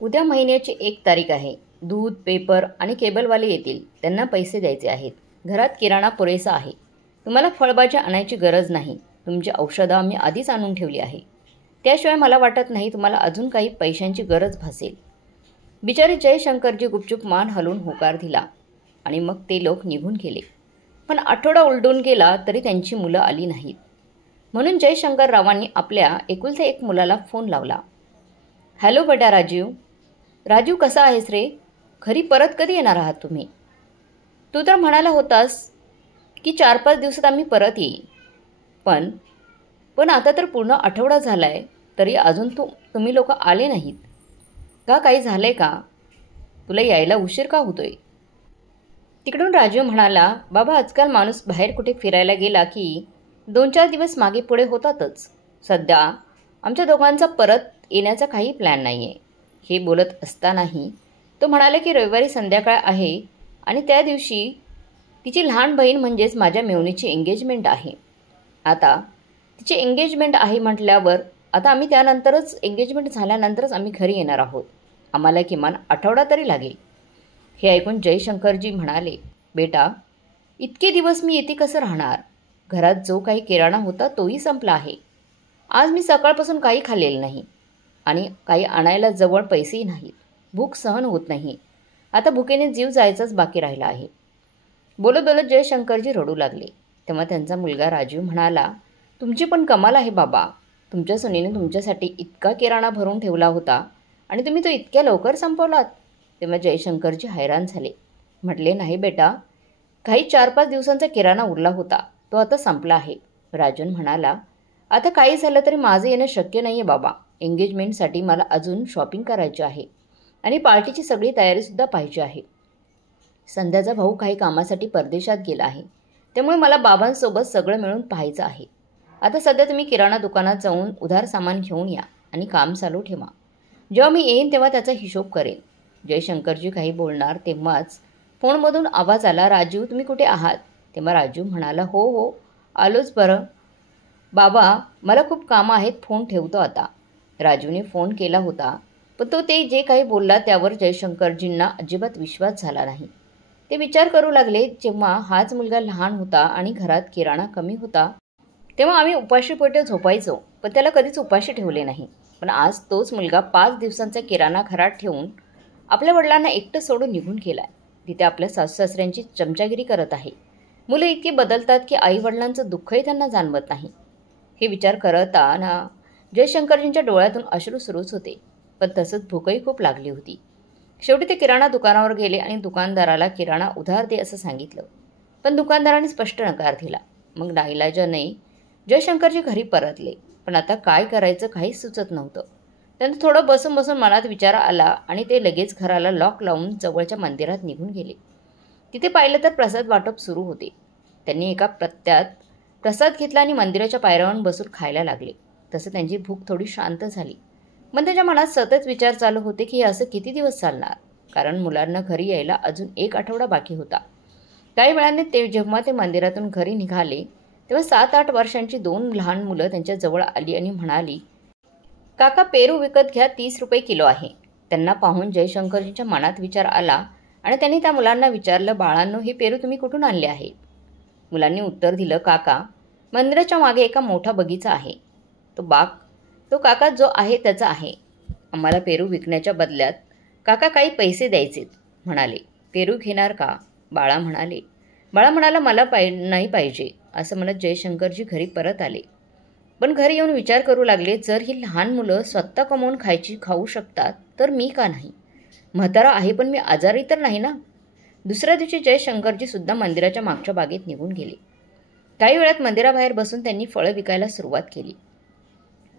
उद्या महिन्याची 1 तारीख आहे. दूध, पेपर आणि केबलवाले येतील. त्यांना पैसे द्यायचे आहेत. घरात किराणा पुरेसा आहे. तुम्हाला फळभाज्या आणायची गरज नाही. तुमची औषधं आम्ही आधीच आणून ठेवली आहे. त्याशिवाय मला वाटत नाही तुम्हाला अजून काही पैशांची गरज भासेल. बिचारे जयशंकरजी गुपचूप मान हलवून होकार दिला आणि मग ते लोक निघून गेले. पण आठवडा उलटून गेला तरी त्यांची मुलं आली नाहीत. म्हणून जयशंकररावांनी आपल्या एकुलत्या एक मुलाला फोन लावला. हॅलो बेटा राजीव. राजीव कसा आहेस रे? घरी परत कधी येणार आहात तुम्ही? तू तर म्हणाला होतास की 4-5 दिवसात आम्ही परत येईन. पण आता तर पूर्ण आठवडा झालाय तरी अजून तुम्ही लोक आले नाहीत. का काही झालंय का? तुला यायला उशीर का होतोय? तिकडून राजीव म्हणाला, बाबा आजकाल माणूस बाहेर कुठे फिरायला गेला की 2-4 दिवस मागे पुढे होतातच. सध्या आमच्या दोघांचा परत येण्याचा काही प्लॅन नाही आहे. हे बोलत असतानाही तो म्हणाला की रविवारी संध्याकाळ आहे आणि त्या दिवशी तिची लहान बहीण म्हणजेच माझ्या मेवणीची एंगेजमेंट आहे. आता तिची एंगेजमेंट आहे म्हटल्यावर आता आम्ही त्यानंतरच एंगेजमेंट झाल्यानंतरच आम्ही घरी येणार आहोत. आम्हाला किमान आठवडा तरी लागेल. हे ऐकून जयशंकरजी म्हणाले, बेटा इतके दिवस मी येथे कसं राहणार? घरात जो काही किराणा होता तोही संपला आहे. आज मी सकाळपासून काही खाल्लेलं नाही आणि काही आणायला जवळ पैसेही नाहीत. भूक सहन होत नाही. आता भुकेने जीव जायचाच बाकी राहिला आहे. बोलत बोलत जयशंकरजी रडू लागले. तेव्हा त्यांचा मुलगा राजीव म्हणाला, तुमची पण कमाल आहे बाबा. तुमच्या सुनेने तुमच्यासाठी इतका किराणा भरून ठेवला होता आणि तुम्ही तो इतक्या लवकर संपवलात. तेव्हा जयशंकरजी हैराण झाले. म्हटले, नाही बेटा, काही 4-5 दिवसांचा किराणा उरला होता. तो आता संपला आहे. राजन म्हणाला, आता काही झालं तरी माझं येणं शक्य नाही आहे बाबा. एंगेजमेंटसाठी मला अजून शॉपिंग करायची आहे आणि पार्टीची सगळी तयारीसुद्धा पाहिजे आहे. संध्याचा भाऊ काही कामासाठी परदेशात गेला आहे. त्यामुळे मला बाबांसोबत सगळं मिळून पाहायचं आहे. आता सध्या तुम्ही किराणा दुकानात जाऊन उधार सामान घेऊन या आणि काम चालू ठेवा. जेव्हा मी येईन तेव्हा त्याचा हिशोब करेन. जयशंकरजी काही बोलणार तेव्हाच फोनमधून आवाज आला, राजीव तुम्ही कुठे आहात? तेव्हा राजीव म्हणाला, हो आलोच बरं. बाबा मला खूप कामं आहेत, फोन ठेवतो आता. राजूने फोन केला होता पण तो ते जे काही बोलला त्यावर जयशंकरजींना अजिबात विश्वास झाला नाही. ते विचार करू लागले, जेव्हा हाच मुलगा लहान होता आणि घरात किराणा कमी होता तेव्हा आम्ही उपाशी पोटे झोपायचो पण त्याला कधीच उपाशी ठेवले नाही. पण आज तोच मुलगा 5 दिवसांचा किराणा घरात ठेवून आपल्या वडिलांना एकटं सोडून निघून गेलाय. तिथे आपल्या सासूसासऱ्यांची चमचागिरी करत आहे. मुलं इतकी बदलतात की आईवडिलांचं दुःखही त्यांना जाणवत नाही. हे विचार करताना जयशंकरजींच्या डोळ्यातून अश्रू सुरूच होते. पण तसंच भूकही खूप लागली होती. शेवटी ते किराणा दुकानावर गेले आणि दुकानदाराला किराणा उधार दे असं सांगितलं. पण दुकानदाराने स्पष्ट नकार दिला. मग नाईलाजाने जयशंकरजी घरी परतले. पण आता काय करायचं काहीच सुचत नव्हतं. त्यांना थोडं बसून बसून मनात विचार आला आणि ते लगेच घराला लॉक लावून जवळच्या मंदिरात निघून गेले. तिथे पाहिलं तर प्रसाद वाटप सुरू होते. त्यांनी एका पत्त्यात प्रसाद घेतला आणि मंदिराच्या पायऱ्यावर बसून खायला लागले. तसं त्यांची भूक थोडी शांत झाली. पण त्यांच्या मनात सतत विचार चालू होते की असं किती दिवस चालणार? कारण मुलांना घरी यायला अजून 1 आठवडा बाकी होता. काही वेळाने जेव्हा ते मंदिरातून घरी निघाले तेव्हा 7-8 वर्षांची 2 लहान मुलं त्यांच्या जवळ आली आणि म्हणाली, काका पेरू विकत घ्या, 30 रुपये किलो आहे. त्यांना पाहून जयशंकरजीच्या मनात विचार आला आणि त्यांनी त्या मुलांना विचारलं, बाळांनो हे पेरू तुम्ही कुठून आणले आहे? मुलांनी उत्तर दिलं, काका मंदिराच्या मागे एका मोठा बगीचा आहे. तो काका जो आहे त्याचा आहे. आम्हाला पेरू विकण्याच्या बदल्यात काका काही पैसे द्यायचेत म्हणाले. पेरू घेणार का? बाळा म्हणाला मला नाही पाहिजे असं म्हणत जयशंकरजी घरी परत आले. पण घरी येऊन विचार करू लागले, जर ही लहान मुलं स्वतः कमवून खाऊ शकतात तर मी का नाही? म्हातारा आहे पण मी आजारी तर नाही ना? दुसऱ्या दिवशी जयशंकरजी सुद्धा मंदिराच्या मागच्या बागेत निघून गेले. काही वेळात मंदिराबाहेर बसून त्यांनी फळं विकायला सुरुवात केली.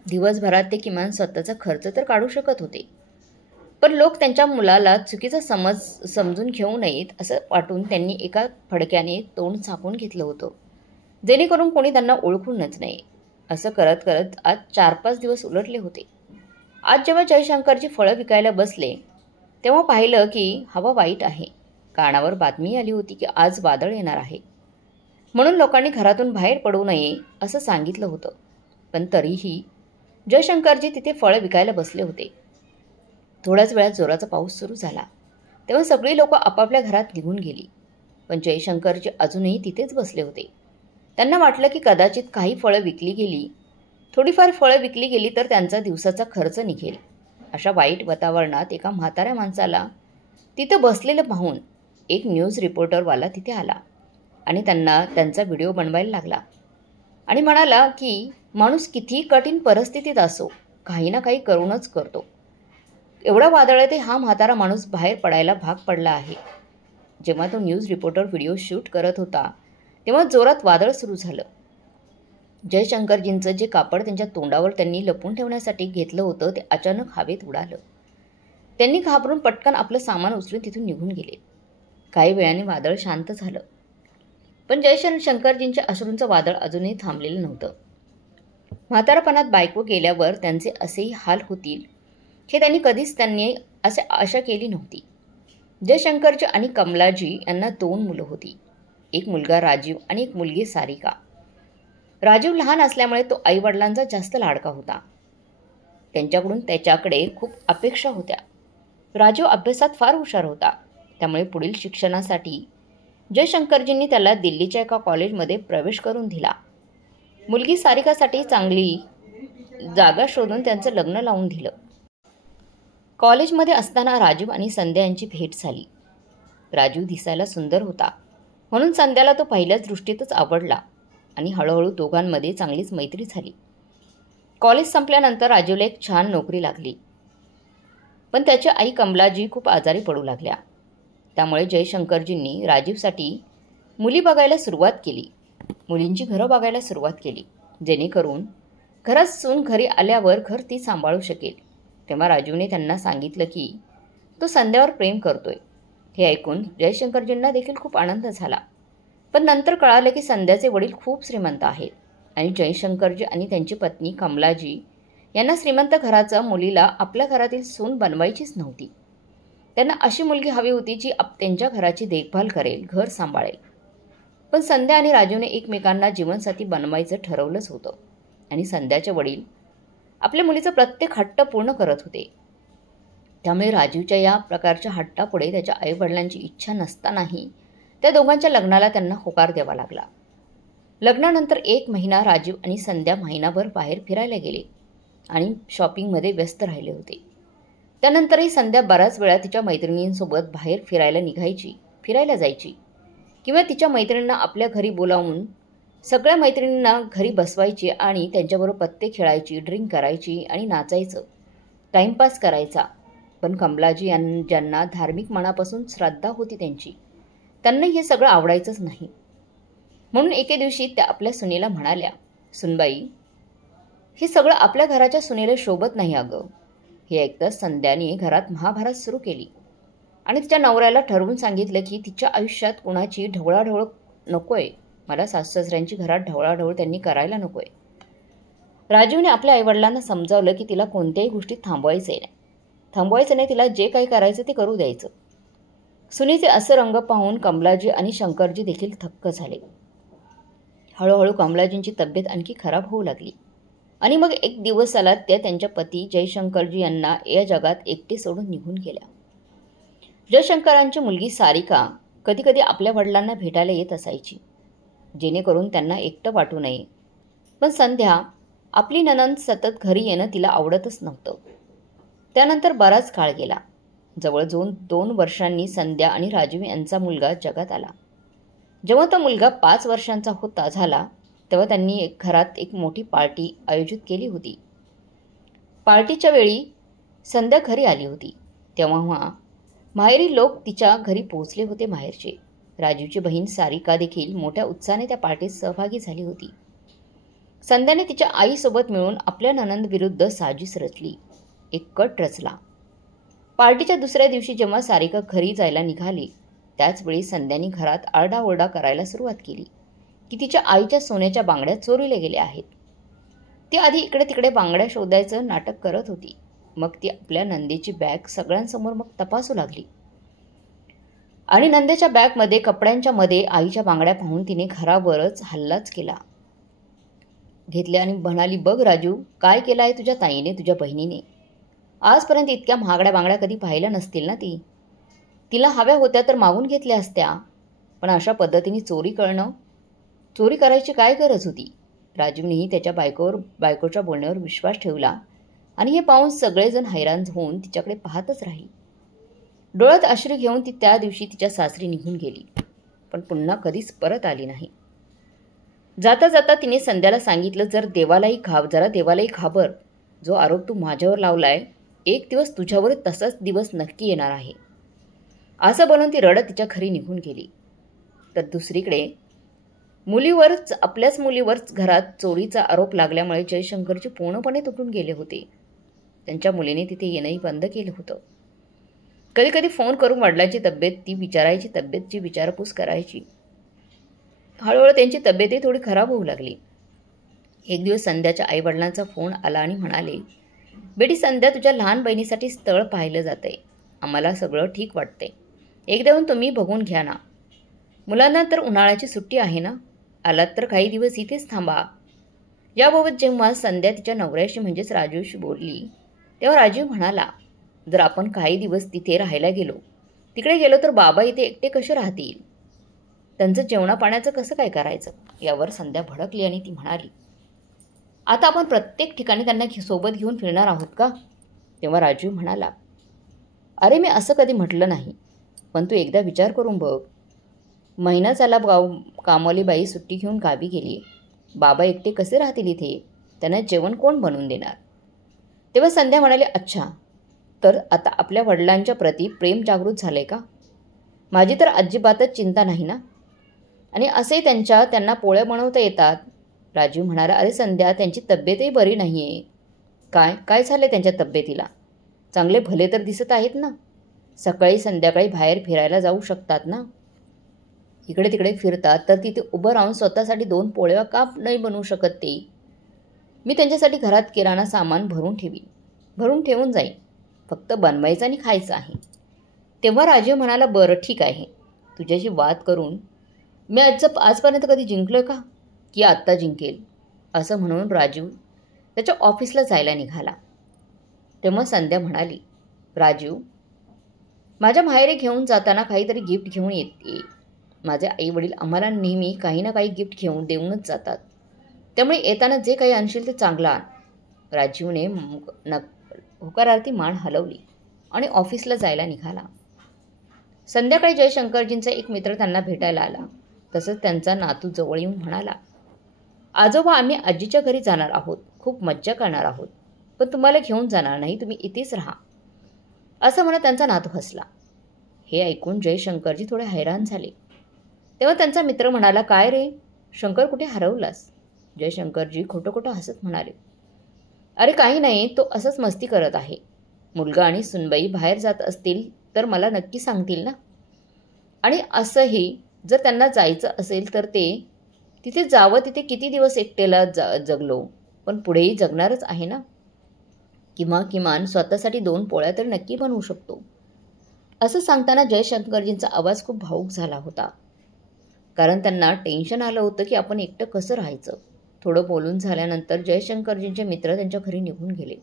दिवसभरात ते किमान स्वतःचा खर्च तर काढू शकत होते. पण लोक त्यांच्या मुलाला चुकीचा समजून घेऊ नयेत असं वाटून त्यांनी एका फडक्याने तोंड झाकून घेतलं होतं, जेणेकरून कोणी त्यांना ओळखूनच नये. असं करत करत आज 4-5 दिवस उलटले होते. आज जेव्हा जयशंकरजी फळं विकायला बसले तेव्हा पाहिलं की हवा वाईट आहे. कानावर बातमी आली होती की आज वादळ येणार आहे. म्हणून लोकांनी घरातून बाहेर पडू नये असं सांगितलं होतं. पण तरीही जयशंकरजी तिथे फळं विकायला बसले होते. थोड्याच वेळात जोराचा पाऊस सुरू झाला. तेव्हा सगळी लोकं आपापल्या घरात निघून गेली. पण जयशंकरजी अजूनही तिथेच बसले होते. त्यांना वाटलं की कदाचित काही फळं विकली गेली, थोडीफार फळं विकली गेली तर त्यांचा दिवसाचा खर्च निघेल. अशा वाईट वातावरणात एका म्हाताऱ्या माणसाला तिथं बसलेलं पाहून एक न्यूज रिपोर्टरवाला तिथे आला आणि त्यांना त्यांचा व्हिडिओ बनवायला लागला आणि म्हणाला की माणूस कितीही कठीण परिस्थितीत असो, काही ना काही करूनच करतो. एवढा वादळातही हा म्हातारा माणूस बाहेर पडायला भाग पडला आहे. जेव्हा तो न्यूज रिपोर्टर व्हिडिओ शूट करत होता तेव्हा जोरात वादळ सुरू झालं. जयशंकरजींचं जे कापड त्यांच्या तोंडावर त्यांनी लपून ठेवण्यासाठी घेतलं होतं ते अचानक हवेत उडालं. त्यांनी घाबरून पटकन आपलं सामान उचलून तिथून निघून गेले. काही वेळाने वादळ शांत झालं, पण जयशंकरजींच्या अश्रूंचं वादळ अजूनही थांबलेलं नव्हतं. म्हातारपणात बायको गेल्यावर त्यांचे असेही हाल होतील हे त्यांनी आशा केली नव्हती. जयशंकरजी आणि कमलाजी यांना 2 मुलं होती. एक मुलगा राजीव आणि एक मुलगी सारिका. राजीव लहान असल्यामुळे तो आईवडिलांचा जास्त लाडका होता. त्यांच्याकडून त्याच्याकडे खूप अपेक्षा होत्या. राजीव अभ्यासात फार हुशार होता, त्यामुळे पुढील शिक्षणासाठी जयशंकरजींनी त्याला दिल्लीच्या एका कॉलेजमध्ये प्रवेश करून दिला. मुलगी सारिकासाठी चांगली जागा शोधून त्यांचं लग्न लावून दिलं. कॉलेजमध्ये असताना राजीव आणि संध्या यांची भेट झाली. राजीव दिसायला सुंदर होता, म्हणून संध्याला तो पहिल्याच दृष्टीतच आवडला आणि हळूहळू दोघांमध्ये चांगलीच मैत्री झाली. कॉलेज संपल्यानंतर राजीवला एक छान नोकरी लागली, पण त्याची आई कमलाजी खूप आजारी पडू लागल्या. त्यामुळे जयशंकरजींनी राजीवसाठी मुली बघायला सुरुवात केली. मुलींची घरं बघायला सुरुवात केली, जेणेकरून घरात सून घरी आल्यावर घर ती सांभाळू शकेल. तेव्हा राजीवने त्यांना सांगितलं की तो संध्यावर प्रेम करतोय. हे ऐकून जयशंकरजींना देखील खूप आनंद झाला. पण नंतर कळालं की संध्याचे वडील खूप श्रीमंत आहेत आणि जयशंकरजी आणि त्यांची पत्नी कमलाजी यांना श्रीमंत घराच्या मुलीला आपल्या घरातील सून बनवायचीच नव्हती. त्यांना अशी मुलगी हवी होती जी त्यांच्या घराची देखभाल करेल, घर सांभाळेल. पण संध्या आणि राजीवने एकमेकांना जीवनसाथी बनवायचं ठरवलंच होतं आणि संध्याचे वडील आपल्या मुलीचा प्रत्येक हट्ट पूर्ण करत होते. त्यामुळे राजीवच्या या प्रकारच्या हट्टापुढे त्याच्या आईवडिलांची इच्छा नसतानाही त्या दोघांच्या लग्नाला त्यांना होकार द्यावा लागला. लग्नानंतर 1 महिना राजीव आणि संध्या महिनाभर बाहेर फिरायला गेले आणि शॉपिंगमध्ये व्यस्त राहिले होते. त्यानंतरही संध्या बराच वेळा तिच्या मैत्रिणींसोबत बाहेर फिरायला जायची किंवा तिच्या मैत्रिणींना आपल्या घरी बोलावून सगळ्या मैत्रिणींना घरी बसवायची आणि त्यांच्याबरोबर पत्ते खेळायची, ड्रिंक करायची आणि नाचायचं, टाईमपास करायचा. पण कमलाजी ज्यांना धार्मिक मनापासून श्रद्धा होती त्यांना हे सगळं आवडायचंच नाही. म्हणून एके दिवशी त्या आपल्या सुनेला म्हणाल्या, सुनबाई, हे सगळं आपल्या घराच्या सुनेला शोभत नाही अगं. हे ऐकताच संध्याने घरात महाभारत सुरू केली आणि तिच्या नवऱ्याला ठरवून सांगितलं की तिच्या आयुष्यात कुणाची ढवळाढवळ नकोय. मला सासू-सासऱ्यांची घरात ढवळाढवळ त्यांनी करायला नकोय. राजीवने आपल्या आईवडिलांना समजावलं की तिला कोणत्याही गोष्टीत थांबवायचं नाही, तिला जे काही करायचं ते करू द्यायचं. सुनीचे असं रंग पाहून कमलाजी आणि शंकरजी देखील थक्क झाले. हळूहळू कमलाजींची तब्येत आणखी खराब होऊ लागली आणि मग एक दिवस आला त्या त्यांच्या पती जयशंकरजी यांना या जगात एकटे सोडून निघून गेल्या. जयशंकरांची मुलगी सारिका कधीकधी आपल्या वडिलांना भेटायला येत असायची, जेणेकरून त्यांना एकटं वाटू नये. पण संध्या, आपली नणंद सतत घरी येणं तिला आवडतच नव्हतं. त्यानंतर बराच काळ गेला. जवळजवळ 2 वर्षांनी संध्या आणि राजीव यांचा मुलगा जगात आला. जेव्हा तो मुलगा 5 वर्षांचा झाला तेव्हा त्यांनी घरात एक मोठी पार्टी आयोजित केली होती. पार्टीच्या वेळी संध्या घरी आली होती. तेव्हा माहेरी लोक तिच्या घरी पोहोचले होते माहेरचे. राजीवची बहीण सारिका देखील मोठ्या उत्साहाने त्या पार्टीत सहभागी झाली होती. संध्याने तिच्या आईसोबत मिळून आपल्या नणंदविरुद्ध साजिश रचली, एक कट रचला. पार्टीच्या दुसऱ्या दिवशी जेव्हा सारिका घरी जायला निघाली त्याचवेळी संध्याने घरात आरडाओरडा करायला सुरुवात केली की तिच्या आईच्या सोन्याच्या बांगड्या चोरीला गेल्या आहेत. ती आधी इकडे तिकडे बांगड्या शोधायचं नाटक करत होती. मग ती आपल्या नंदेची बॅग सगळ्यांसमोर तपासू लागली आणि नंदेच्या बॅगमध्ये कपड्यांच्या मध्ये आईच्या बांगड्या पाहून तिने घरावरच हल्लाच घेतल्या आणि म्हणाली, बघ राजू, काय केलं आहे तुझ्या ताईने, तुझ्या बहिणीने. आजपर्यंत इतक्या महागड्या बांगड्या कधी पाहिल्या नसतील ना ती. तिला हव्या होत्या तर मागून घेतल्या असत्या, पण अशा पद्धतीने चोरी करायची काय गरज होती. राजीवनेही त्याच्या बायकोच्या बोलण्यावर विश्वास ठेवला आणि हे पाहून सगळेजण हैराण होऊन तिच्याकडे पाहतच राहिले. डोळ्यात अश्रू घेऊन ती त्या दिवशी तिच्या सासरी निघून गेली, पण पुन्हा कधीच परत आली नाही. जाता जाता तिने संध्याला सांगितलं, जरा देवालाही घाबर. जो आरोप तू माझ्यावर लावलाय, एक दिवस तुझ्यावर तसाच दिवस नक्की येणार आहे. असं बोलून ती रडत तिच्या घरी निघून गेली. तर दुसरीकडे आपल्याच मुलीवरच घरात चोरीचा आरोप लागल्यामुळे जयशंकरजी पूर्णपणे तुटून गेले होते. त्यांच्या मुलीने तिथे येणंही बंद केलं होतं. कधी कधी फोन करून वडिलांची तब्येत ती विचारायची, तब्येतची विचारपूस करायची. हळूहळू त्यांची तब्येतही थोडी खराब होऊ लागली. एक दिवस संध्याच्या आईवडिलांचा फोन आला आणि म्हणाले, बेटी संध्या, तुझ्या लहान बहिणीसाठी स्थळ पाहिलं जातंय. आम्हाला सगळं ठीक वाटतंय. एकदा येऊन तुम्ही बघून घ्या ना. मुलांना तर उन्हाळ्याची सुट्टी आहे ना, आलात तर काही दिवस इथेच थांबा. याबाबत जेव्हा संध्या तिच्या नवऱ्याशी म्हणजेच राजूशी बोलली, तेव्हा राजू म्हणाला, जर आपण काही दिवस तिथे तिकडे गेलो तर बाबा इथे एकटे कसे राहतील? त्यांचं जेवणा पाण्याचं कसं काय करायचं? यावर संध्या भडकली आणि ती म्हणाली, आता आपण प्रत्येक ठिकाणी त्यांना सोबत घेऊन फिरणार आहोत का? तेव्हा राजू म्हणाला, अरे मी असं कधी म्हटलं नाही, पण तू एकदा विचार करून बघ. महिना झाला कामवाली बाई सुट्टी घेऊन गावी गेली. बाबा एकटे कसे राहतील इथे? त्यांना जेवण कोण बनवून देणार? तेव्हा संध्या म्हणाली, अच्छा, तर आता आपल्या वडिलांच्या प्रती प्रेम जागृत झालंय का? माझी तर अजिबातच चिंता नाही ना. आणि असे त्यांना पोळ्या बनवता येतात. राजीव म्हणाला, अरे संध्या, त्यांची तब्येतही बरी नाही आहे. काय झालं त्यांच्या तब्येतीला? चांगले भले तर दिसत आहेत ना. सकाळी संध्याकाळी बाहेर फिरायला जाऊ शकतात ना. इकडे तिकडे फिरतात, तर तिथे उभं राहून स्वतःसाठी 2 पोळ्या का नाही बनवू शकत ते? मी त्यांच्यासाठी घरात किराणा सामान भरून ठेवून जाईन. फक्त बनवायचं आणि खायचं आहे. तेव्हा राजीव म्हणाला, बरं ठीक आहे. तुझ्याशी वाद करून मी आजपर्यंत कधी जिंकलोय का? की आत्ता जिंकेल? असं म्हणून राजीव त्याच्या ऑफिसला जायला निघाला. तेव्हा संध्या म्हणाली, राजीव, माझ्या माहेरी घेऊन जाताना काहीतरी गिफ्ट घेऊन येते. माझे आईवडील आम्हाला नेहमी काही ना काही गिफ्ट घेऊन देऊनच जातात. त्यामुळे येताना जे काही आणशील ते चांगलं आण. राजीवने होकारार्थी मान हलवली आणि ऑफिसला जायला निघाला. संध्याकाळी जयशंकरजींचा एक मित्र त्यांना भेटायला आला. तसंच त्यांचा नातू जवळ येऊन म्हणाला, आजोबा, आम्ही आजीच्या घरी जाणार आहोत. खूप मज्जा करणार आहोत. पण तुम्हाला घेऊन जाणार नाही, तुम्ही इथेच राहा. असं म्हणत त्यांचा नातू हसला. हे ऐकून जयशंकरजी थोडे हैराण झाले. तेव्हा त्यांचा मित्र म्हणाला, काय रे शंकर, कुठे हरवलास? जयशंकरजी खोटं हसत म्हणाले, अरे काही नाही, तो असंच मस्ती करत आहे. मुलगा आणि सुनबाई बाहेर जात असतील तर मला नक्की सांगतील ना. आणि असंही जर त्यांना जायचं असेल तर ते तिथे जावं. तिथे किती दिवस एकटेला जगलो, पण पुढेही जगणारच आहे ना. किमान स्वतःसाठी 2 पोळ्या तर नक्की बनवू शकतो. असं सांगताना जयशंकरजींचा आवाज खूप भावूक झाला होता. कारण त्यांना टेन्शन आलं होतं की आपण एकटं कसं राहायचं. थोडं बोलून झाल्यानंतर जयशंकरजींचे मित्र त्यांच्या घरी निघून गेले.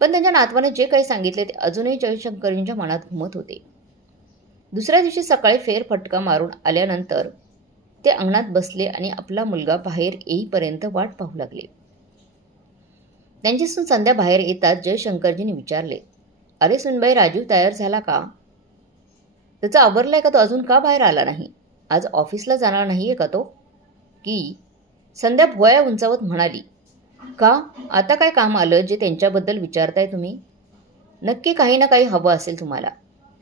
पण त्यांच्या नातवाने जे काही सांगितले ते अजूनही जयशंकरजींच्या मनात घुमत होते. दुसऱ्या दिवशी सकाळी फेरफटका मारून आल्यानंतर ते अंगणात बसले आणि आपला मुलगा बाहेर येईपर्यंत वाट पाहू लागले. त्यांची सून संध्या बाहेर येतात जयशंकरजींनी विचारले, अरे सुनबाई, राजीव तयार झाला का? त्याचा आवरलाय का? तो अजून का बाहेर आला नाही? आज ऑफिसला जाणार नाहीये का तो? की संध्या भुवया उंचावत म्हणाली, का? आता काय काम आलं जे त्यांच्याबद्दल विचारताय तुम्ही? नक्की काही ना काही हवं असेल तुम्हाला,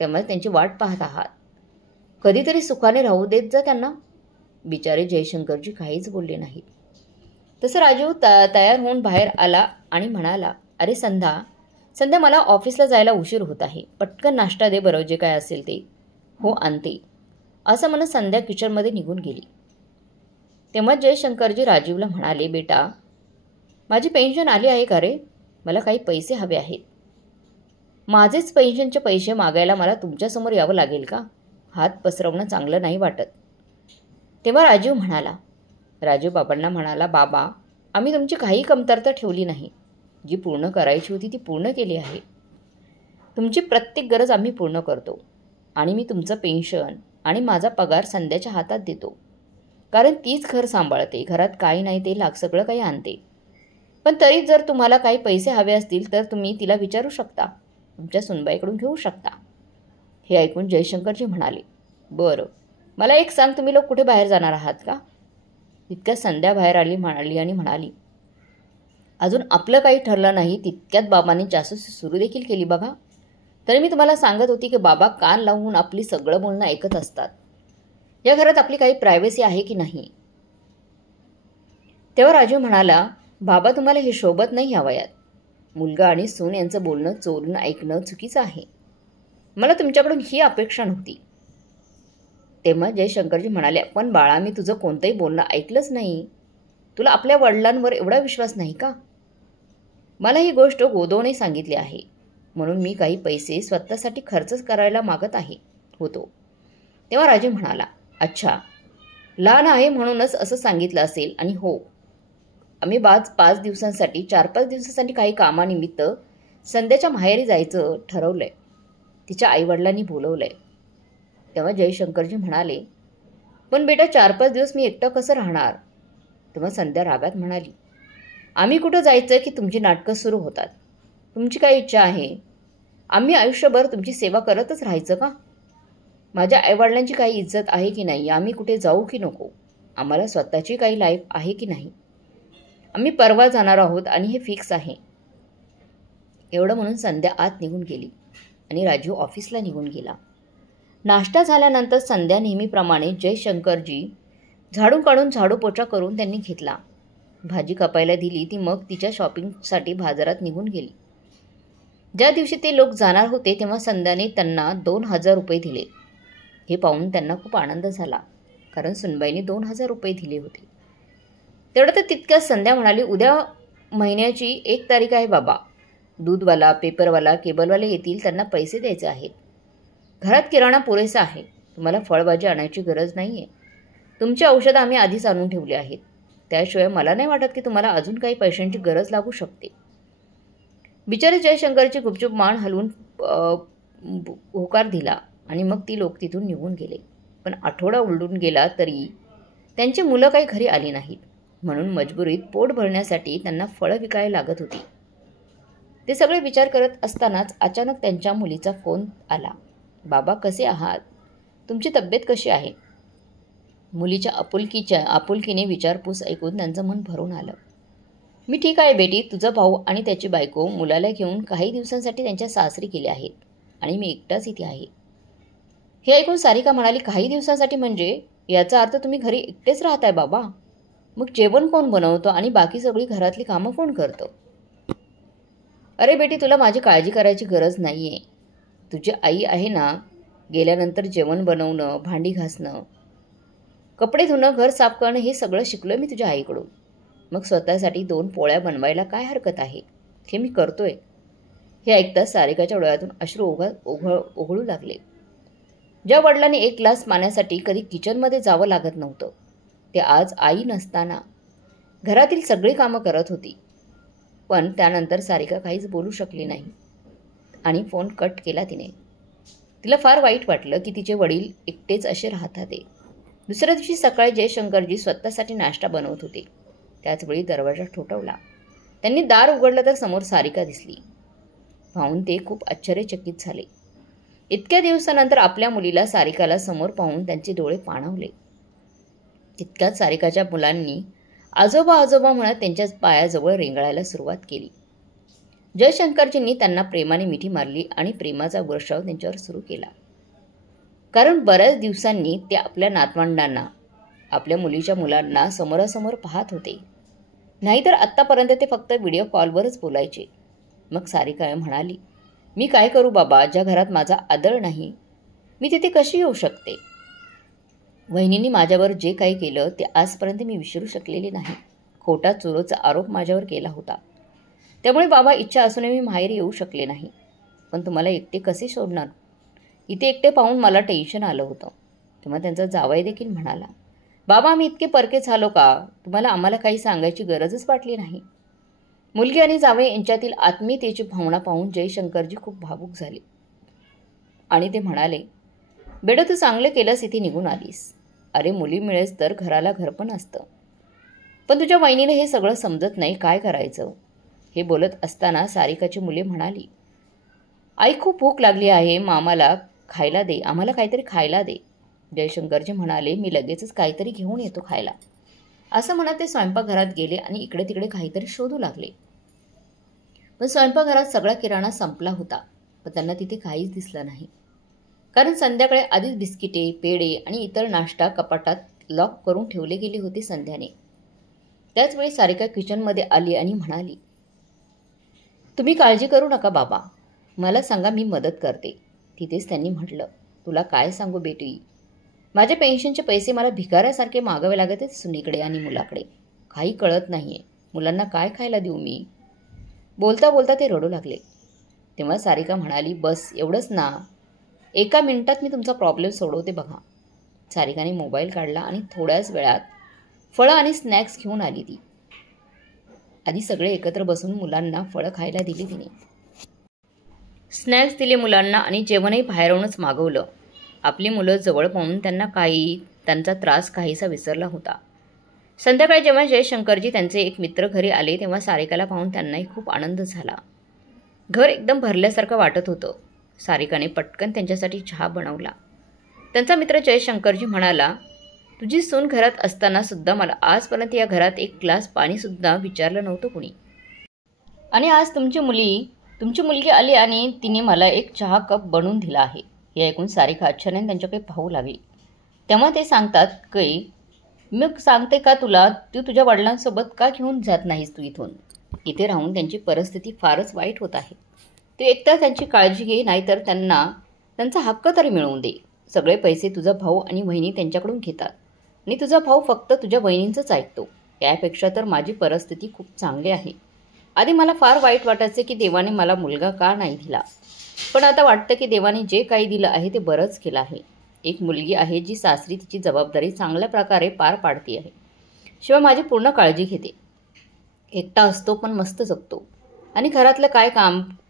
त्यामुळे त्यांची वाट पाहत आहात. कधीतरी सुखाने राहू देत जा त्यांना. बिचारे जयशंकरजी काहीच बोलले नाहीत. तसं राजू तयार होऊन बाहेर आला आणि म्हणाला, अरे संध्या, मला ऑफिसला जायला उशीर होत आहे. पटकन नाश्ता दे बरं, जे काय असेल ते. हो आणते. असं म्हणत संध्या किचनमध्ये निघून गेली. तेव्हा जयशंकरजी राजीवला म्हणाले, बेटा, माझी पेन्शन आली आहे का रे? मला काही पैसे हवे आहेत. माझेच पेन्शनचे पैसे मागायला मला तुमच्यासमोर यावं लागेल का? हात पसरवणं चांगलं नाही वाटत. तेव्हा राजीव म्हणाला, राजीव बाबांना म्हणाला, बाबा, आम्ही तुमची काही कमतरता ठेवली नाही. जी पूर्ण करायची होती ती पूर्ण केली आहे. तुमची प्रत्येक गरज आम्ही पूर्ण करतो आणि मी तुमचं पेन्शन आणि माझा पगार संध्याच्या हातात देतो. कारण तीच घर सांभाळते, घरात काही नाही ते सगळं काही आणते. पण तरी जर तुम्हाला काही पैसे हवे असतील तर तुम्ही तिला विचारू शकता, तुमच्या सुनबाईकडून घेऊ शकता. हे ऐकून जयशंकरजी म्हणाले, बरं, मला एक सांग, तुम्ही लोक कुठे बाहेर जाणार आहात का? तितक्यात संध्या बाहेर आली आणि म्हणाली, अजून आपलं काही ठरलं नाही. तितक्यात बाबांनी जासूसी सुरू देखील केली बघा. तरी मी तुम्हाला सांगत होती की बाबा कान लावून आपली सगळं बोलणं ऐकत असतात. या घरात आपली काही प्रायव्हसी आहे की नाही? तेव्हा राजू म्हणाला, बाबा तुम्हाला हे शोभत नाही या वयात. मुलगा आणि सून यांचं बोलणं चोरून ऐकणं चुकीचं आहे. मला तुमच्याकडून ही अपेक्षा नव्हती. तेव्हा जयशंकरजी म्हणाले, पण बाळा, मी तुझं कोणतंही बोलणं ऐकलंच नाही. तुला आपल्या वडिलांवर एवढा विश्वास नाही का? मला ही गोष्ट गोदवणे सांगितली आहे, म्हणून मी काही पैसे स्वतःसाठी खर्च करायला मागत होतो. तेव्हा राजू म्हणाला, अच्छा, लहान आहे म्हणूनच असं सांगितलं असेल. आणि हो, आम्ही 5 दिवसांसाठी 4-5 दिवसांसाठी काही कामानिमित्त संध्याच्या माहेरी जायचं ठरवलंय. तिच्या आईवडिलांनी बोलवलंय. तेव्हा जयशंकरजी म्हणाले, पण बेटा 4-5 दिवस मी एकटं कसं राहणार? तेव्हा संध्या रागात म्हणाली, आम्ही कुठं जायचं की तुमची नाटकं सुरू होतात? तुमची काय इच्छा आहे? आम्ही आयुष्यभर तुमची सेवा करतच राहायचं का? माझ्या आईवडिलांची काही इज्जत आहे की नाही? आम्ही कुठे जाऊ की नको? आम्हाला स्वतःची काही लाईफ आहे की नाही? आम्ही परवा जाणार आहोत आणि हे फिक्स आहे. एवढं म्हणून संध्या आत निघून गेली आणि राजू ऑफिसला निघून गेला. नाश्ता झाल्यानंतर संध्या नेहमीप्रमाणे जयशंकरजी झाडू काढून झाडू पोचा करून त्यांनी घेतला. भाजी कापायला दिली ती, मग तिच्या शॉपिंगसाठी बाजारात निघून गेली. ज्या दिवशी ते लोक जाणार होते तेव्हा संध्याने त्यांना 2,000 रुपये दिले. हे पाहून त्यांना खूप आनंद झाला, कारण सुनबाईने 2,000 रुपये दिले होते. तेवढं तर तितक्याच संध्या म्हणाली, उद्या महिन्याची 1 तारीख आहे बाबा. दूधवाला, पेपरवाला, केबलवाले येतील, त्यांना पैसे द्यायचे आहेत. घरात किराणा पुरेसा आहे. तुम्हाला फळभाजी आणायची गरज नाही आहे. तुमची औषधं आम्ही आधीच आणून ठेवली आहेत. त्याशिवाय मला नाही वाटत की तुम्हाला अजून काही पैशांची गरज लागू शकते. बिचारे जयशंकरची गुपचूप मान हलवून होकार दिला आणि मग ती लोक तिथून निघून गेले. पण आठवडा उलटून गेला तरी त्यांची मुलं काही घरी आली नाहीत. म्हणून मजबुरीत पोट भरण्यासाठी त्यांना फळं विकायला लागत होती. ते सगळे विचार करत असतानाच अचानक त्यांच्या मुलीचा फोन आला. बाबा कसे आहात? तुमची तब्येत कशी आहे? मुलीच्या आपुलकीने विचारपूस ऐकून त्यांचं मन भरून आलं. मी ठीक आहे बेटी. तुझा भाऊ आणि त्याची बायको मुलाला घेऊन काही दिवसांसाठी त्यांच्या सासरी गेले आहेत आणि मी एकटाच इथे आहे. हे ऐकून सारिका म्हणाली, काही दिवसांसाठी म्हणजे? याचा अर्थ तुम्ही घरी एकटेच राहताय बाबा? मग जेवण कोण बनवतो आणि बाकी सगळी घरातली कामं कोण करतं? अरे बेटी, तुला माझी काळजी करायची गरज नाही आहे. तुझी आई आहे ना, गेल्यानंतर जेवण बनवणं, भांडी घासणं, कपडे धुणं, घर साफ करणं हे सगळं शिकलोय मी तुझ्या आईकडून. मग स्वतःसाठी 2 पोळ्या बनवायला काय हरकत आहे? हे मी करतोय. हे ऐकताच सारिकाच्या डोळ्यातून अश्रू ओघळू लागले. ज्या वडिलांनी 1 ग्लास पाण्यासाठी कधी किचनमध्ये जावं लागत नव्हतं, ते आज आई नसताना घरातील सगळी कामं करत होती. पण त्यानंतर सारिका काहीच बोलू शकली नाही आणि फोन कट केला तिने. तिला फार वाईट वाटलं की तिचे वडील एकटेच असे राहतात. दुसऱ्या दिवशी सकाळी जयशंकरजी स्वतःसाठी नाश्ता बनवत होते. त्याचवेळी दरवाजा ठोठावला. त्यांनी दार उघडलं तर समोर सारिका दिसली. पाहून ते खूप आश्चर्यचकित झाले. इतक्या दिवसानंतर आपल्या मुलीला, सारिकाला समोर पाहून त्यांचे डोळे पाणावले. तितक्यात सारिकाच्या मुलांनी आजोबा आजोबा म्हणत त्यांच्या पायाजवळ रेंगाळायला सुरुवात केली. जयशंकरजींनी त्यांना प्रेमाने मिठी मारली आणि प्रेमाचा वर्षाव त्यांच्यावर सुरू केला. कारण बऱ्याच दिवसांनी ते आपल्या नातवंडांना, आपल्या मुलीच्या मुलांना समोरासमोर पाहत होते. नाहीतर आत्तापर्यंत ते फक्त व्हिडिओ कॉलवरच बोलायचे. मग सारिका म्हणाली, मी काय करू बाबा? ज्या घरात माझा आदर नाही, मी तिथे कशी येऊ शकते? वहिनींनी माझ्यावर जे काही केलं ते आजपर्यंत मी विसरू शकलेले नाही. खोटा चोरीचा आरोप माझ्यावर केला होता. त्यामुळे बाबा, इच्छा असूनही मी माहेर येऊ शकले नाही. पण तुम्हाला एकटे कसे सोडणार? इथे एकटे पाहून मला टेन्शन आलं होतं. तेव्हा त्यांचा जावई देखील म्हणाला, बाबा, आम्ही इतके परके झालो का? तुम्हाला आम्हाला काही सांगायची गरजच वाटली नाही. मुलगी आणि जावई यांच्यातील आत्मीयतेची भावना पाहून जयशंकरजी खूप भावूक झाले आणि ते म्हणाले, बेटा तू चांगलं केलंस इथे निघून आलीस. अरे मुली मिळेस तर घराला घर पण असतं. पण तुझ्या वहिनीला हे सगळं समजत नाही, काय करायचं. हे बोलत असताना सारिकाची मुले म्हणाली, आई खूप भूक लागली आहे, मामाला खायला दे, आम्हाला काहीतरी खायला दे. जयशंकरजी म्हणाले, मी लगेचच काहीतरी घेऊन येतो खायला. असं म्हणत ते स्वयंपाकघरात गेले आणि इकडे तिकडे काहीतरी शोधू लागले. पण स्वयंपाकघरात सगळा किराणा संपला होता, पण त्यांना तिथे काहीच दिसलं नाही. कारण संध्याकाळी आधीच बिस्किटे, पेढे आणि इतर नाश्ता कपाटात लॉक करून ठेवले गेले होते संध्याने. त्याचवेळी सारिका किचनमध्ये आली आणि म्हणाली, तुम्ही काळजी करू नका बाबा, मला सांगा, मी मदत करते. तिथेच त्यांनी म्हटलं, तुला काय सांगू बेटी, माझ्या पेन्शनचे पैसे मला भिकाऱ्यासारखे मागावे लागत आहेत सुनीकडे आणि मुलाकडे. काही कळत नाहीये, मुलांना काय खायला देऊ मी. बोलता बोलता ते रडू लागले. तेव्हा सारिका म्हणाली, बस एवढंच ना, 1 मिनिटात मी तुमचा प्रॉब्लेम सोडवते बघा. सारिकाने मोबाईल काढला आणि थोड्याच वेळात फळं आणि स्नॅक्स घेऊन आली ती. आधी सगळे एकत्र बसून मुलांना फळं खायला दिली तिने. स्नॅक्स दिले मुलांना आणि जेवणही बाहेरूनच मागवलं. आपली मुलं जवळ पाहून त्यांचा त्रास काहीसा विसरला होता. संध्याकाळी जेव्हा जयशंकरजी त्यांचे एक मित्र घरी आले तेव्हा सारिकाला पाहून त्यांनाही खूप आनंद झाला. घर एकदम भरल्यासारखं वाटत होतं. सारिकाने पटकन त्यांच्यासाठी चहा बनवला. त्यांचा मित्र जयशंकरजी म्हणाला, तुझी सून घरात असताना सुद्धा मला आजपर्यंत या घरात एक ग्लास पाणीसुद्धा विचारलं नव्हतं कुणी. आणि आज तुमची मुलगी आली आणि तिने मला एक चहा कप बनवून दिला आहे. हे ऐकून सारिका आश्चर्याने त्यांच्याकडे पाहू लागली. तेव्हा ते सांगतात, कै मग सांगते का तुला, तू तुझ्या वडिलांसोबत का घेऊन जात नाहीस तू इथून. इथे राहून त्यांची परिस्थिती फारच वाईट होत आहे. तू एकतर त्यांची काळजी घे, नाहीतर त्यांना त्यांचा हक्क तरी मिळवून दे. सगळे पैसे तुझा भाऊ आणि वहिनी त्यांच्याकडून घेतात आणि तुझा भाऊ फक्त तुझ्या वहिनींचंच ऐकतो. यापेक्षा तर माझी परिस्थिती खूप चांगली आहे. आधी मला फार वाईट वाटायचे की देवाने मला मुलगा का नाही दिला, पण आता वाटतं की देवाने जे काही दिलं आहे ते बरंच केलं आहे. एक मुलगी आहे जी सासरी तिची जबाबदारी चांगल्या प्रकारे पार पाडती आहे, शिवाय माझी पूर्ण काळजी घेते. एकटा असतो पण मस्त जगतो आणि घरातलं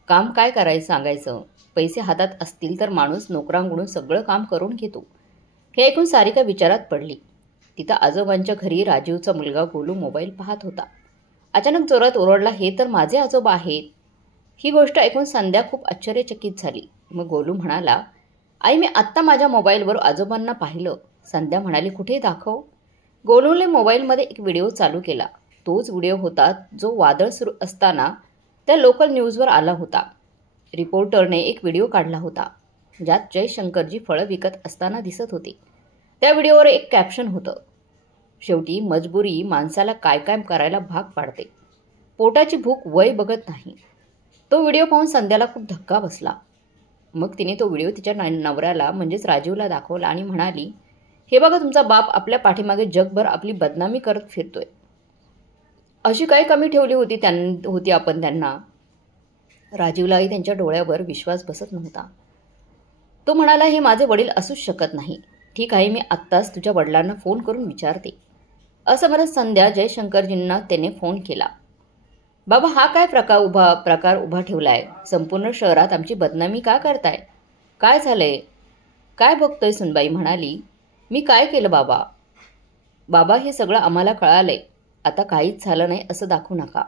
काम काय करायचं सांगायचं. पैसे हातात असतील तर माणूस नोकरांकडून सगळं काम करून घेतो. हे ऐकून सारिका विचारात पडली. तिथं आजोबांच्या घरी राजीवचा मुलगा गोलू मोबाईल पाहत होता. अचानक जोरात ओरडला, हे तर माझे आजोबा आहेत. ही गोष्ट ऐकून संध्या खूप आश्चर्यचकित झाली. मग गोलू म्हणाला, आई मी आत्ता माझ्या मोबाईलवर आजोबांना पाहिलं. संध्या म्हणाली, कुठे दाखव. गोलूने मोबाईलमध्ये एक व्हिडिओ चालू केला. तोच व्हिडिओ होता जो वादळ सुरू असताना त्या लोकल न्यूजवर आला होता. रिपोर्टरने एक व्हिडिओ काढला होता ज्यात जयशंकरजी फळं विकत असताना दिसत होते. त्या व्हिडिओवर एक कॅप्शन होतं, शेवटी मजबुरी माणसाला काय काय करायला भाग पाडते, पोटाची भूक वय बघत नाही. तो व्हिडिओ पाहून संध्याला खूप धक्का बसला. मग तिने तो व्हिडिओ तिच्या नवऱ्याला म्हणजेच राजीवला दाखवला आणि म्हणाली, हे बघा तुमचा बाप आपल्या पाठीमागे जगभर आपली बदनामी करत फिरतोय. अशी काय कमी ठेवली होती आपण त्यांना. राजीवलाही त्यांच्या डोळ्यावर विश्वास बसत नव्हता. तो म्हणाला, हे माझे वडील असूच शकत नाही. ठीक आहे, मी आत्ताच तुझ्या वडिलांना फोन करून विचारते. असं म्हणत संध्या जयशंकरजींना त्याने फोन केला. बाबा हा काय प्रकार उभा ठेवलाय, संपूर्ण शहरात आमची बदनामी का करताय, काय झालंय, काय बघतोय. सुनबाई म्हणाली, मी काय केलं बाबा हे सगळं आम्हाला कळालंय. आता काहीच झालं नाही असं दाखवू नका.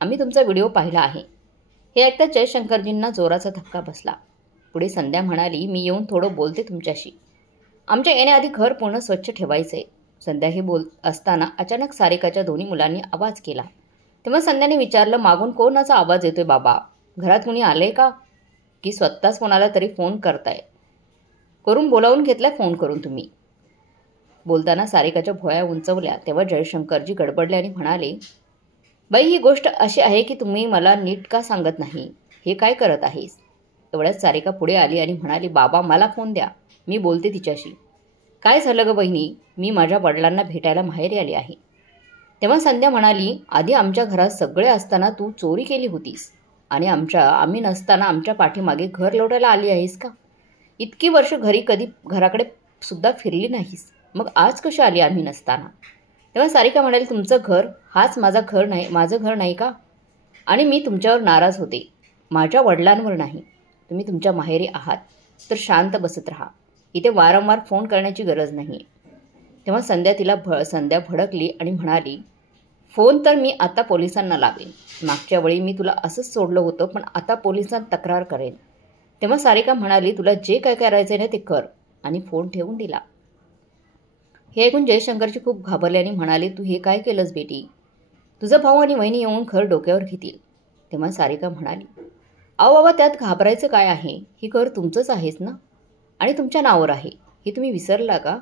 आम्ही तुमचा व्हिडिओ पाहिला आहे. हे ऐकताच जयशंकरजींना जोराचा धक्का बसला. पुढे संध्या म्हणाली, मी येऊन थोडं बोलते तुमच्याशी. आमच्या येण्याआधी घर पूर्ण स्वच्छ ठेवायचंय. संध्या हे बोलत असताना अचानक सारिकाच्या दोन्ही मुलांनी आवाज केला. तेव्हा संध्याने विचारलं, मागून कोणाचा आवाज येतोय बाबा, घरात कुणी आलंय का, की स्वतःच कोणाला तरी फोन करून बोलावून घेतलाय फोन करून तुम्ही. बोलताना सारिकाच्या भोया उंचवल्या. तेव्हा जयशंकरजी गडबडले आणि म्हणाले, बाई ही गोष्ट अशी आहे की तुम्ही मला नीट का सांगत नाही, हे काय करत आहेस. एवढ्याच सारिका पुढे आली आणि म्हणाली, बाबा मला फोन द्या, मी बोलते तिच्याशी. काय झालं ग बहिणी, मी माझ्या वडिलांना भेटायला माहेरी आली आहे. तेव्हा संध्या म्हणाली, आधी आमच्या घरात सगळे असताना तू चोरी केली होतीस आणि आम्ही नसताना आमच्या पाठीमागे घर लोटायला आली आहेस का. इतकी वर्ष कधी घराकडे सुद्धा फिरली नाहीस, मग आज कशी आली आम्ही नसताना. तेव्हा सारिका म्हणाली, तुमचं घर हाच माझं घर नाही का. आणि मी तुमच्यावर नाराज होते, माझ्या वडिलांवर नाही. तुम्ही तुमच्या माहेरी आहात तर शांत बसत राहा. इथे वारंवार फोन करण्याची गरज नाही. तेव्हा संध्या भडकली आणि म्हणाली, फोन तर मी आता पोलिसांना लावेन. मागच्या वेळी मी तुला असंच सोडलं होतं, पण आता पोलिसांत तक्रार करेन. तेव्हा सारिका म्हणाली, तुला जे काय करायचं ना ते कर, आणि फोन ठेवून दिला. हे ऐकून जयशंकरजी खूप घाबरले आणि म्हणाले, तू हे काय केलंस बेटी? तुझा भाऊ आणि वहिनी येऊन घर डोक्यावर घेतील. तेव्हा सारिका म्हणाली, अहो बाबा, त्यात घाबरायचं काय आहे? हे घर तुमचंच आहेच ना, आणि तुमच्या नावावर आहे. हे तुम्ही विसरला का?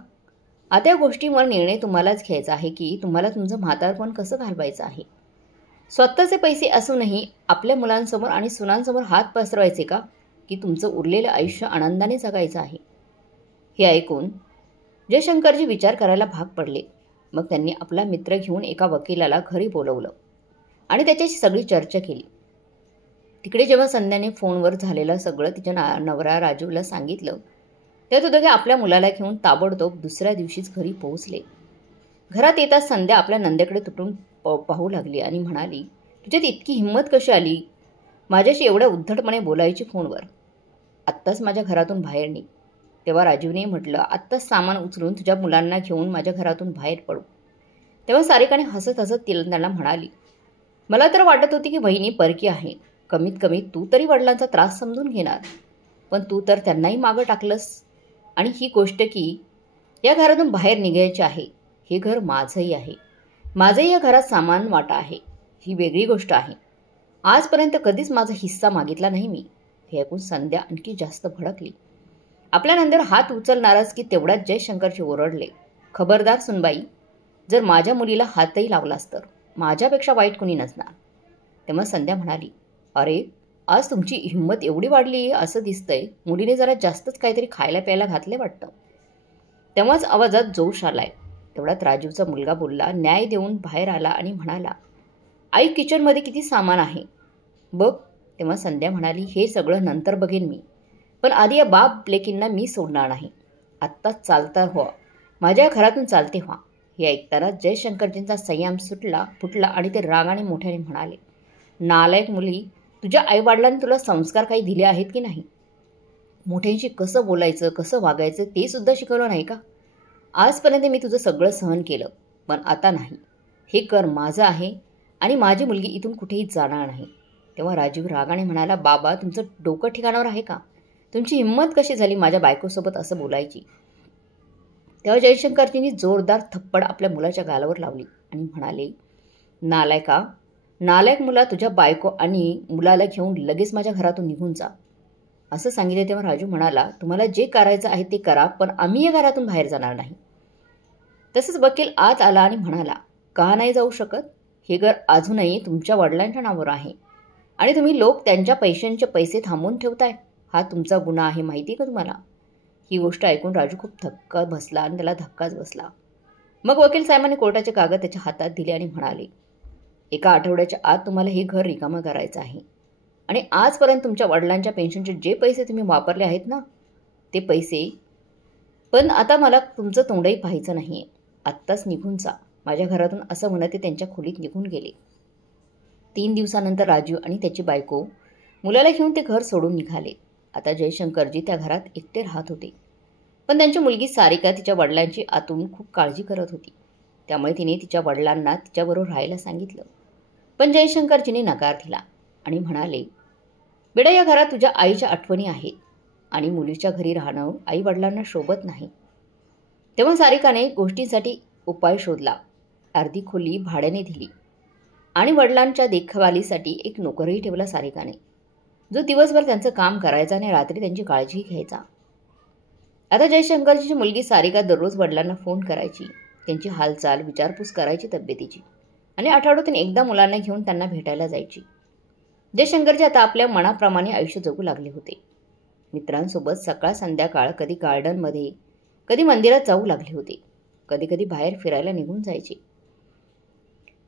आता या गोष्टीवर निर्णय तुम्हालाच घ्यायचा आहे की तुम्हाला तुमचं म्हातारपण कसं घालवायचं आहे. स्वतःचे पैसे असूनही आपल्या मुलांसमोर आणि सुनांसमोर हात पसरवायचे का, की तुमचं उरलेलं आयुष्य आनंदाने जगायचं आहे? हे ऐकून जयशंकरजी विचार करायला भाग पडले. मग त्यांनी आपला मित्र घेऊन एका वकिलाला घरी बोलवलं आणि त्याच्याशी सगळी चर्चा केली. तिकडे जेव्हा संध्याने फोनवर झालेलं सगळं तिच्या नवरा राजूला सांगितलं, तेव्हा तो दोघे आपल्या मुलाला घेऊन ताबडतोब दुसऱ्या दिवशीच घरी पोहोचले. घरात येताच संध्या आपल्या नंदेकडे तुटून पाहू लागली आणि म्हणाली, तुझ्यात इतकी हिंमत कशी आली माझ्याशी एवढ्या उद्धटपणे बोलायची फोनवर? आत्ताच माझ्या घरातून बाहेर निघ. तेव्हा राजीवने म्हटलं, आत्ताच सामान उचलून तुझ्या मुलांना घेऊन माझ्या घरातून बाहेर पडू. तेव्हा सारिकाने हसत हसत त्यांना म्हणाली, मला तर वाटत होती की बहिणी परकी आहे. कमीत कमी तू तरी वडिलांचा त्रास समजून घेणार, पण तू तर त्यांनाही मागं टाकलंस. आणि ही गोष्ट की या घरातून बाहेर निघायचे आहे. हे घर माझंही आहे, माझंही या घरात सामान वाटा आहे, ही वेगळी गोष्ट आहे. आजपर्यंत कधीच माझा हिस्सा मागितला नाही मी. हे ऐकून संध्या आणखी जास्त भडकली. आपल्या नंतर हात उचलणारच की तेवढ्यात जयशंकरजी ओरडले, खबरदार सुनबाई, जर माझ्या मुलीला हातही लावलास तर माझ्यापेक्षा वाईट कोणी नसणार. तेव्हा संध्या म्हणाली, अरे, आज तुमची हिंमत एवढी वाढली असं दिसतंय. मुलीने जरा जास्तच काहीतरी खायला प्यायला घातले वाटतं. तेव्हाच आवाजात जोश आलाय. तेवढ्यात राजीवचा मुलगा बोलला, न्याय देऊन बाहेर आला आणि म्हणाला, आई, किचनमध्ये किती सामान आहे बघ. तेव्हा संध्या म्हणाली, हे सगळं नंतर बघेन मी, पण आधी या बाप लेकींना मी सोडणार नाही. आत्ताच चालता व्हा, माझ्या घरातून चालते व्हा. हे ऐकताना जयशंकरजींचा संयम फुटला आणि ते रागाने मोठ्याने म्हणाले, नालायक मुली, तुझ्या आईवडिलांनी तुला संस्कार काही दिले आहेत की नाही? मोठ्यांशी कसं बोलायचं, कसं वागायचं ते सुद्धा शिकवलं नाही का? आजपर्यंत मी तुझं सगळं सहन केलं, पण आता नाही. हे कर माझं आहे आणि माझी मुलगी इथून कुठेही जाणार नाही. तेव्हा राजीव रागाने म्हणाला, बाबा, तुमचं डोकं ठिकाणावर आहे का? तुमची हिंमत कशी झाली माझ्या बायकोसोबत असं बोलायची? तेव्हा जयशंकरजींनी जोरदार थप्पड आपल्या मुलाच्या गालावर लावली आणि म्हणाले, नालायक मुला, तुझ्या बायको आणि मुलाला घेऊन लगेच माझ्या घरातून निघून जा. असं सांगितलं तेव्हा राजू म्हणाला, तुम्हाला जे करायचं आहे ते करा, पण आम्ही या घरातून बाहेर जाणार नाही. तसंच वकील आत आला आणि म्हणाला, का नाही जाऊ शकत? हे घर अजूनही तुमच्या वडिलांच्या नावावर आहे आणि तुम्ही लोक त्यांच्या पैशांचे पैसे थांबवून ठेवताय. हा तुमचा गुन्हा आहे, माहिती का तुम्हाला? ही गोष्ट ऐकून राजू खूप धक्का बसला आणि त्याला धक्काच बसला. मग वकील साहेबांनी कोर्टाचे कागद त्याच्या हातात दिले आणि म्हणाले, एका आठवड्याच्या आत तुम्हाला हे घर रिकामं करायचं आहे आणि आजपर्यंत तुमच्या वडिलांच्या पेन्शनचे जे पैसे तुम्ही वापरले आहेत ना ते पैसे, पण आता मला तुमचं तोंडही पाहायचं नाही आहे. आत्ताच निघून जा माझ्या घरातून, असं म्हणत ते त्यांच्या खोलीत निघून गेले. 3 दिवसानंतर राजू आणि त्याची बायको मुलाला घेऊन ते घर सोडून निघाले. आता जयशंकरजी त्या घरात एकटे राहत होते, पण त्यांची मुलगी सारिका तिच्या वडिलांची आतून खूप काळजी करत होती. त्यामुळे तिने तिच्या वडिलांना तिच्याबरोबर राहायला सांगितलं, पण जयशंकरजीने नकार दिला आणि म्हणाले, बेटा, या घरात तुझ्या आईच्या आठवणी आहेत आणि मुलीच्या घरी राहणं आई वडिलांना शोभत नाही. तेव्हा सारिकाने गोष्टींसाठी उपाय शोधला. अर्धी खोली भाड्याने दिली आणि वडिलांच्या देखभालीसाठी एक नोकरही ठेवला सारिकाने, जो दिवसभर त्यांचं काम करायचा आणि रात्री त्यांची काळजीही घ्यायचा. आता जयशंकरजीची मुलगी सारिका दररोज वडिलांना फोन करायची, त्यांची हालचाल विचारपूस करायची तब्येतीची, आणि आठवड्यातून एकदा मुलांना घेऊन त्यांना भेटायला जायची. जयशंकरजी आता आपल्या मनाप्रमाणे आयुष्य जगू लागले होते. मित्रांसोबत सकाळ संध्याकाळ कधी गार्डनमध्ये, कधी मंदिरात जाऊ लागले होते, कधी कधी बाहेर फिरायला निघून जायचे.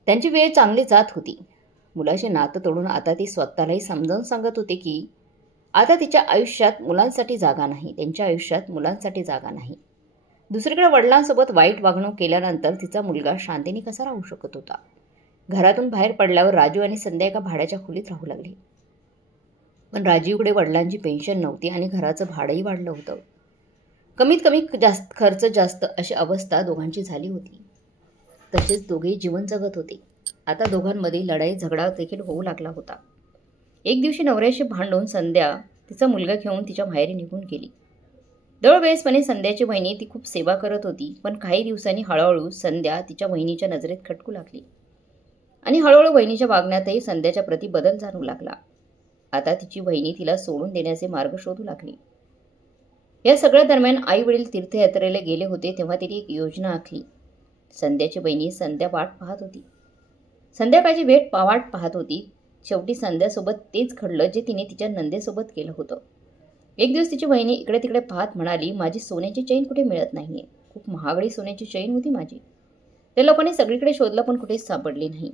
त्यांची वेळ चांगली जात होती. मुलाचे नातं तोडून आता ती स्वतःलाही समजावून सांगत होते की आता तिच्या आयुष्यात मुलांसाठी जागा नाही, त्यांच्या आयुष्यात मुलांसाठी जागा नाही. दुसरीकडे वडिलांसोबत वाईट वागणूक केल्यानंतर तिचा मुलगा शांतीने कसा राहू शकत होता? घरातून बाहेर पडल्यावर राजू आणि संध्या एका भाड्याच्या खोलीत राहू लागले. पण राजीवकडे वडिलांची पेन्शन नव्हती आणि घराचं भाडंही वाढलं होतं. कमीत कमी खर्च जास्त अशी अवस्था दोघांची झाली होती. तसेच दोघेही जीवन जगत होते. आता दोघांमध्ये लढाई झगडा देखील होऊ लागला होता. एक दिवशी नवऱ्याशी भांडून संध्या तिचा मुलगा घेऊन तिच्या माहेरी निघून गेली. दरवेळेसपणे संध्याची बहिणी ती खूप सेवा करत होती, पण काही दिवसांनी हळूहळू संध्या तिच्या बहिणीच्या नजरेत खटकू लागली आणि हळूहळू बहिणीच्या वागण्यातही संध्याच्या प्रती बदल जाणवू लागला. आता तिची बहिणी तिला सोडून देण्याचे मार्ग शोधू लागली. या सगळ्या दरम्यान आई वडील तीर्थयात्रेला गेले होते तेव्हा तिने एक योजना आखली. संध्याची बहिणी संध्या वाट पाहत होती. संध्याकाळची वाट पाहत होती. शेवटी संध्यासोबत तेच घडलं जे तिने तिच्या नंदेसोबत केलं होतं. एक दिवस तिची बहिणी इकडे तिकडे पाहत म्हणाली, माझी सोन्याची चैन कुठे मिळत नाहीये. खूप महागडी सोन्याची चैन होती माझी. त्या लोकांनी सगळीकडे शोधलं पण कुठेच सापडली नाही.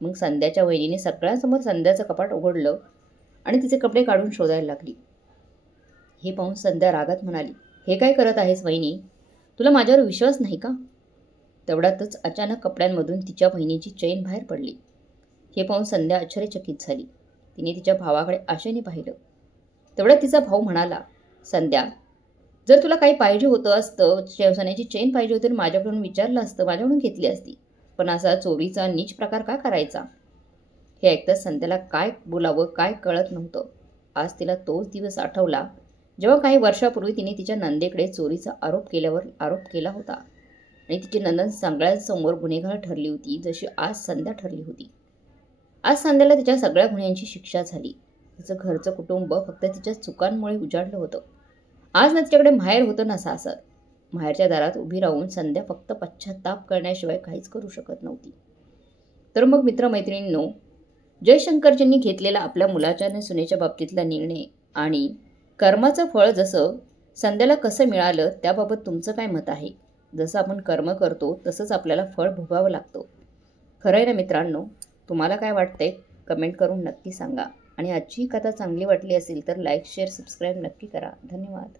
मग संध्याच्या बहिणीने सगळ्यांसमोर संध्याचं कपाट उघडलं आणि तिचे कपडे काढून शोधायला लागली. हे पाहून संध्या रागात म्हणाली, हे काय करत आहेस वहिनी? तुला माझ्यावर विश्वास नाही का? तेवढ्यातच अचानक कपड्यांमधून तिच्या बहिणीची चैन बाहेर पडली. हे पाहून संध्या आश्चर्यचकित झाली. तिने तिच्या भावाकडे आशेने पाहिलं. तेवढ्यात तिचा भाऊ म्हणाला, संध्या, जर तुला काही पाहिजे होतं असतं, सोन्याची चेन पाहिजे होती तर माझ्याकडून विचारलं असतं, माझ्याकडून घेतली असती. पण असा चोरीचा नीच प्रकार का करायचा? हे ऐकताच संध्याला काय बोलावं काय कळत नव्हतं. आज तिला तोच दिवस आठवला जेव्हा काही वर्षापूर्वी तिने तिच्या नंदेकडे चोरीचा आरोप केला होता आणि तिची नंदन सगळ्यांसमोर गुन्हेगार ठरली होती, जशी आज संध्या ठरली होती. आज संध्याला तिच्या सगळ्या गुन्ह्यांची शिक्षा झाली. तिचं घरचं कुटुंब फक्त तिच्या चुकांमुळे उजाडलं होतं. आज ना तिच्याकडे माहेर होतं ना सासर. माहेरच्या दारात उभी राहून संध्या फक्त पश्चाताप करण्याशिवाय काहीच करू शकत नव्हती. तर मग मित्रमैत्रिणींनो, जयशंकरजींनी घेतलेला आपल्या मुलाच्या आणि सुनेच्या बाबतीतला निर्णय आणि कर्माचं फळ जसं संध्याला कसं मिळालं त्याबाबत तुमचं काय मत आहे? जसं आपण कर्म करतो तसंच आपल्याला फळ भोगावं लागतं. खरं आहे ना मित्रांनो? तुम्हाला काय वाटतंय? कमेंट करून नक्की सांगा. आणि आजची कथा चांगली वाटली असेल तर लाईक, शेअर, सबस्क्राईब नक्की करा. धन्यवाद.